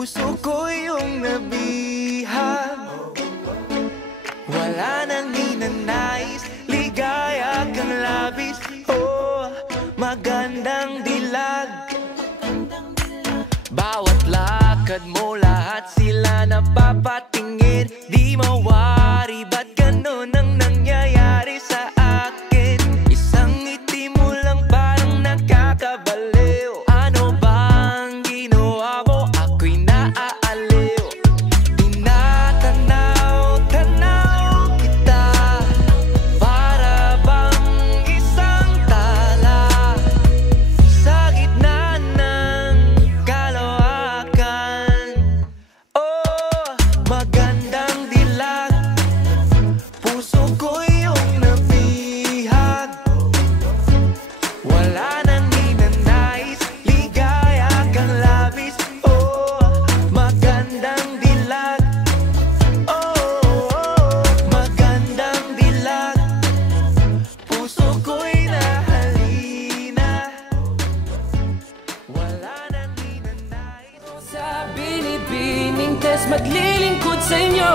Puso ko yung nabihag, wala nang ninanais, ligaya kang labis. Oh, magandang dilag. Bawat lakad mo, lahat sila napapatingin. Di mawari, ba't ganun ang nangyayari sa akin? Isang ngiti mo lang parang nakakabaliw. Ano bang ginawa mo? Ako'y naaaliw. Tinatanaw-tanaw kita, para bang isang tala sa gitna ng kalawakan. Oh, magandang dilag. Puso ko yung nabihag, wala nang ninanais, ligaya kang labis. Oh, magandang dilag. Oh, magandang dilag. Puso ko'y nahalina, wala nang ninanais. Sa binibining test, maglilingkod sa inyo.